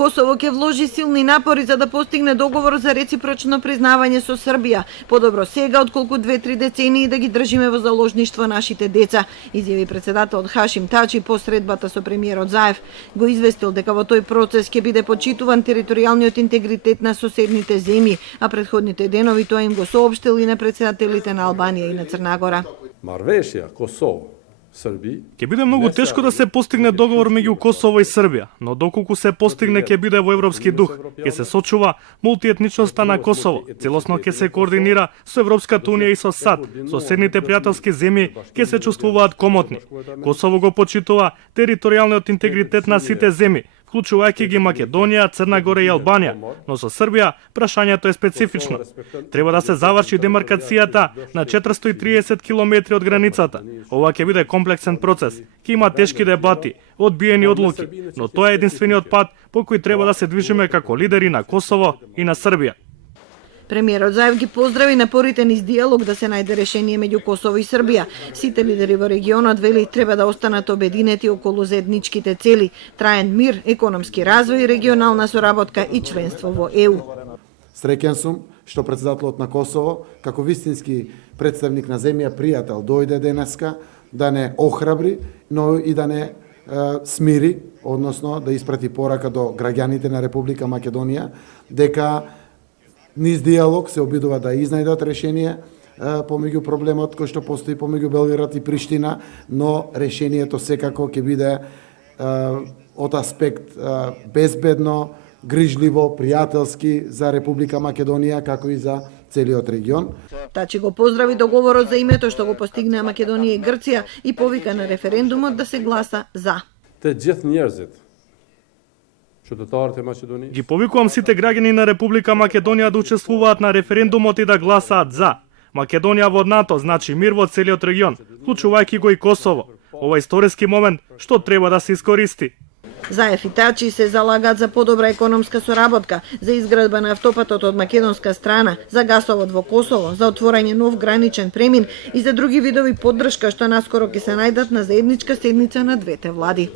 Косово ќе вложи силни напори за да постигне договор за реципрочно признавање со Србија. Подобро сега отколку 2-3 децении да ги држиме во заложништво нашите деца, изјави председателот Хашим Тачи по средбата со премиерот Заев. Го известил дека во тој процес ќе биде почитуван територијалниот интегритет на соседните земји, а предходните денови тоа им го соопштил и на председателите на Албанија и на Црна Гора. Марвешија, Косово, Србија. Ќе биде многу тешко да се постигне договор меѓу Косово и Србија, но доколку се постигне ќе биде во европски дух. Ќе се сочува мултиетничноста на Косово, целосно ќе се координира со Европската унија и со САД. Соседните пријателски земји ќе се чувствуваат комотни. Косово го почитува територијалниот интегритет на сите земји, вклучувајќи ги Македонија, Црна Гора и Албанија, но со Србија прашањето е специфично. Треба да се заврши демаркацијата на 430 километри од границата. Ова ќе биде комплексен процес. Ќе има тешки дебати, одбиени одлуки, но тоа е единствениот пат по кој треба да се движиме како лидери на Косово и на Србија. Премиерот Заев ги поздрави напорите низ диалог да се најде решение меѓу Косово и Србија. Сите лидери во регионот вели треба да останат обединети околу заедничките цели: траен мир, економски развој, регионална соработка и членство во ЕУ. Среќен сум што председателот на Косово, како вистински представник на земја пријател, дојде денеска да не охрабри, но и да не смири, односно да испрати порака до граѓаните на Република Македонија, дека низ диалог се обидува да изнајдат решение помеѓу проблемот кој што постои помеѓу Белград и Приштина, но решението секако ќе биде од аспект безбедно, грижливо, пријателски за Република Македонија, како и за целиот регион. Тачи го поздрави договорот за името што го постигнаа Македонија и Грција и повика на референдумот да се гласа за. Те gjithë njerëzit Ги повикувам сите граѓани на Република Македонија да учествуваат на референдумот и да гласаат за. Македонија во НАТО значи мир во целиот регион, вклучувајќи го и Косово. Ова историски момент што треба да се искористи. Заев и Тачи се залагаат за подобра економска соработка, за изградба на автопатот од македонска страна, за гасовод во Косово, за отворање нов граничен премин и за други видови поддршка што наскоро ќе се најдат на заедничка седница на двете влади.